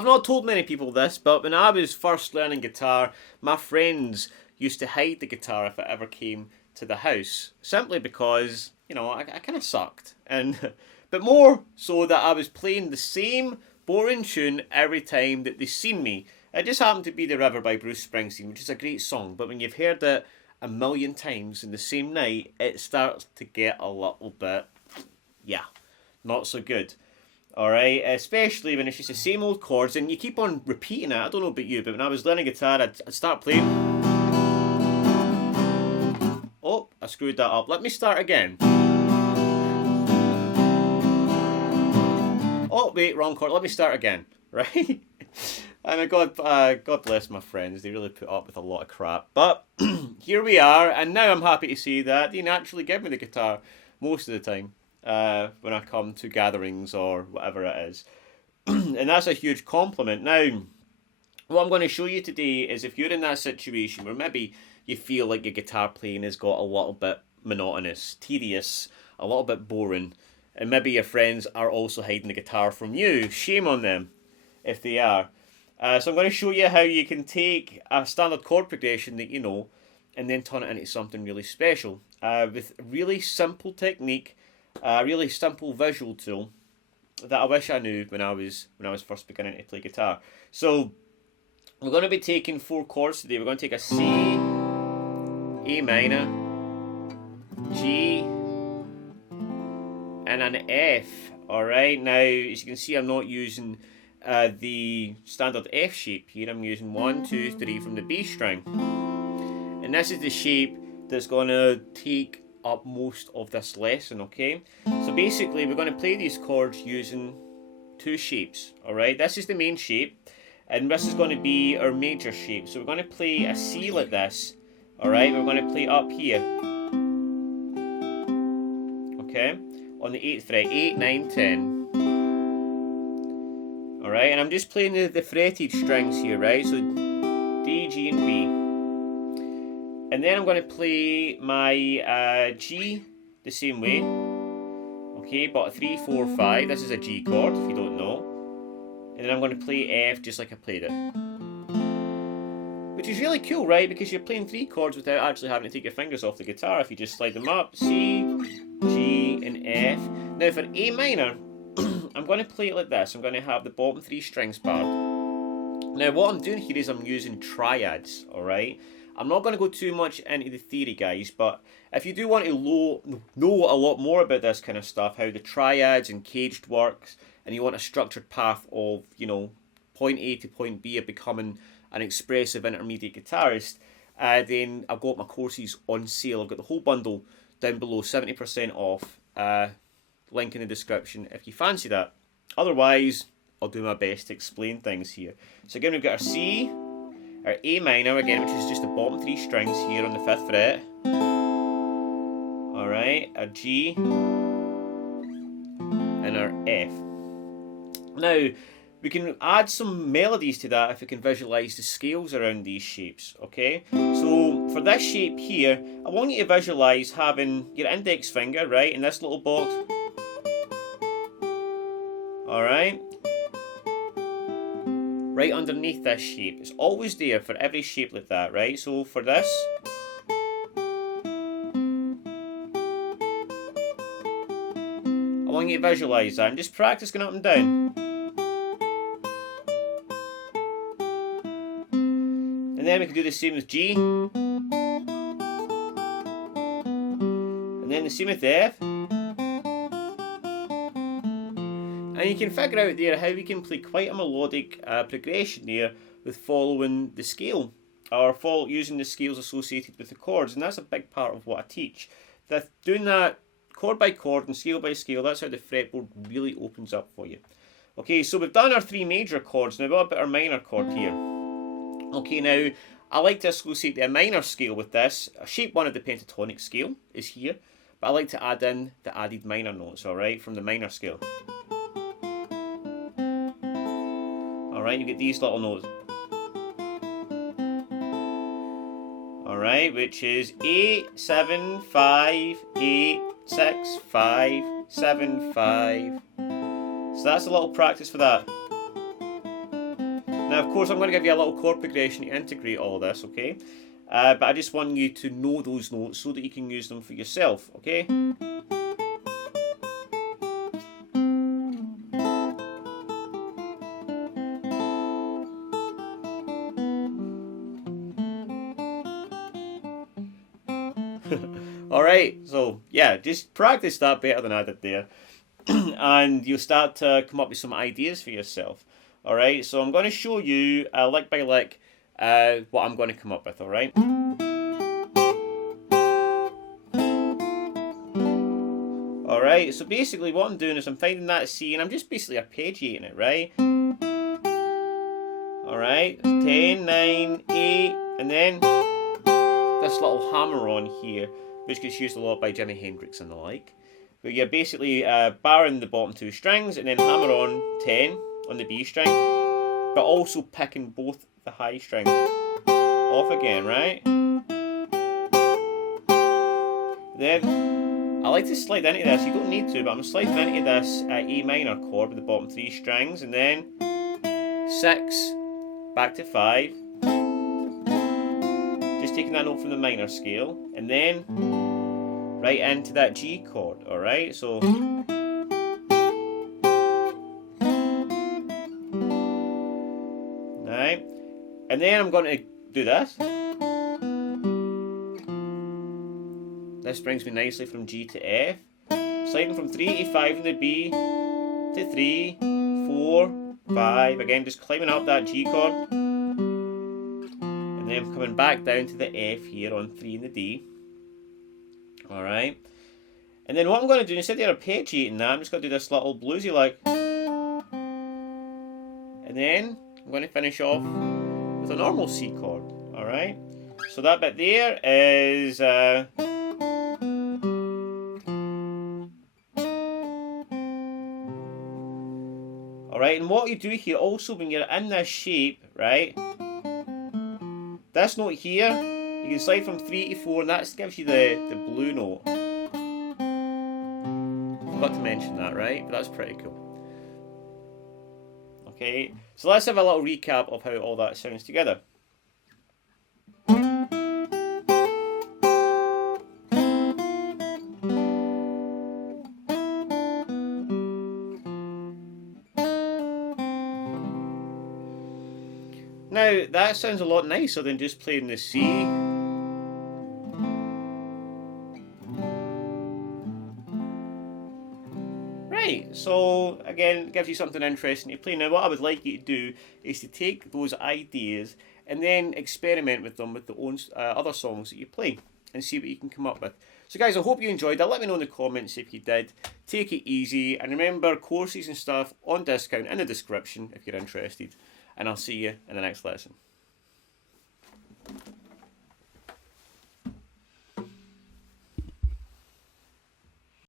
I've not told many people this, but when I was first learning guitar, my friends used to hide the guitar if it ever came to the house, simply because, you know, I kind of sucked. But more so that I was playing the same boring tune every time that they seen me. It just happened to be The River by Bruce Springsteen, which is a great song, but when you've heard it a million times in the same night, it starts to get a little bit, yeah, not so good. Alright, especially when it's just the same old chords and you keep on repeating it. I don't know about you, but when I was learning guitar, I'd start playing. Oh, I screwed that up. Let me start again. Oh, wait, wrong chord. Let me start again. Right? I mean, God bless my friends. They really put up with a lot of crap. But here we are, and now I'm happy to say that they naturally give me the guitar most of the time when I come to gatherings or whatever it is. And that's a huge compliment. Now, what I'm going to show you today is if you're in that situation where maybe you feel like your guitar playing has got a little bit monotonous, tedious, a little bit boring, and maybe your friends are also hiding the guitar from you. Shame on them if they are. So I'm going to show you how you can take a standard chord progression that you know and then turn it into something really special with a really simple technique, a really simple visual tool that I wish I knew when I was first beginning to play guitar. So we're going to be taking 4 chords today. We're going to take a C, A minor, G, and an F. Alright, now as you can see I'm not using the standard F shape here. I'm using 1, 2, 3 from the B string. And this is the shape that's going to take up most of this lesson, okay? So basically we're going to play these chords using 2 shapes, alright? This is the main shape, and this is going to be our major shape. So we're going to play a C like this, alright? We're going to play up here, okay? On the 8th fret, 8, 9, 10. Alright, and I'm just playing the fretted strings here, right? So D, G, and B. And then I'm going to play my G the same way. Okay, but a 3, 4, 5. This is a G chord, if you don't know. And then I'm going to play F just like I played it. Which is really cool, right? Because you're playing 3 chords without actually having to take your fingers off the guitar if you just slide them up. C, G, and F. Now for A minor, I'm going to play it like this. I'm going to have the bottom 3 strings barred. Now what I'm doing here is I'm using triads, alright? I'm not going to go too much into the theory, guys, but if you do want to know a lot more about this kind of stuff, how the triads and caged works, and you want a structured path of, you know, point A to point B of becoming an expressive intermediate guitarist, then I've got my courses on sale. I've got the whole bundle down below, 70% off. Link in the description if you fancy that. Otherwise, I'll do my best to explain things here. So again, we've got our C, our A minor again, which is just the bottom 3 strings here on the 5th fret. Alright, our G, and our F. Now, we can add some melodies to that if we can visualise the scales around these shapes, okay? So, for this shape here, I want you to visualise having your index finger, right, in this little box. Alright? Right underneath this shape. It's always there for every shape like that, right? So, for this, I want you to visualise that and just practice going up and down. And then we can do the same with G. And then the same with F. And you can figure out there how we can play quite a melodic progression there with following the scale. Or using the scales associated with the chords. And that's a big part of what I teach. Doing that chord by chord and scale by scale, that's how the fretboard really opens up for you. Okay, so we've done our 3 major chords. Now what about our minor chord here? Okay, now I like to associate the minor scale with this. Shape 1 of the pentatonic scale is here, but I like to add in the added minor notes, alright, from the minor scale. Alright, you get these little notes. Alright, which is 8, 7, 5, 8, 6, 5, 7, 5. So that's a little practice for that. Now, of course, I'm going to give you a little chord progression to integrate all of this, okay? But I just want you to know those notes so that you can use them for yourself, okay? Alright, so yeah, just practice that better than I did there. And you'll start to come up with some ideas for yourself. Alright, so I'm going to show you lick by lick what I'm going to come up with, alright? Alright, so basically what I'm doing is I'm finding that C and I'm just basically arpeggiating it, right? Alright, 10, 9, 8, and then this little hammer on here, which gets used a lot by Jimi Hendrix and the like. But you're basically barring the bottom two strings and then hammer on 10 on the B string, but also picking both the high strings off again, right? Then I like to slide into this, you don't need to, but I'm sliding into this A minor chord with the bottom three strings, and then 6, back to 5, just taking that note from the minor scale, and then right into that G chord, alright? So right, and then I'm going to do this. This brings me nicely from G to F, sliding from 3 to 5 in the B to 3, 4, 5, again just climbing up that G chord, and then coming back down to the F here on 3 in the D. Alright, and then what I'm going to do, instead of arpeggiating that, I'm just going to do this little bluesy like, and then I'm going to finish off with a normal C chord. Alright, so that bit there is alright, and what you do here also when you're in this shape, right, this note here, you can slide from 3 to 4 and that gives you the blue note. Forgot to mention that, right? But that's pretty cool. Okay, so let's have a little recap of how all that sounds together. Now, that sounds a lot nicer than just playing the C. Right, so again, it gives you something interesting to play. Now, what I would like you to do is to take those ideas and then experiment with them with the own other songs that you play and see what you can come up with. So guys, I hope you enjoyed that. Let me know in the comments if you did. Take it easy, and remember, courses and stuff on discount in the description if you're interested. And I'll see you in the next lesson.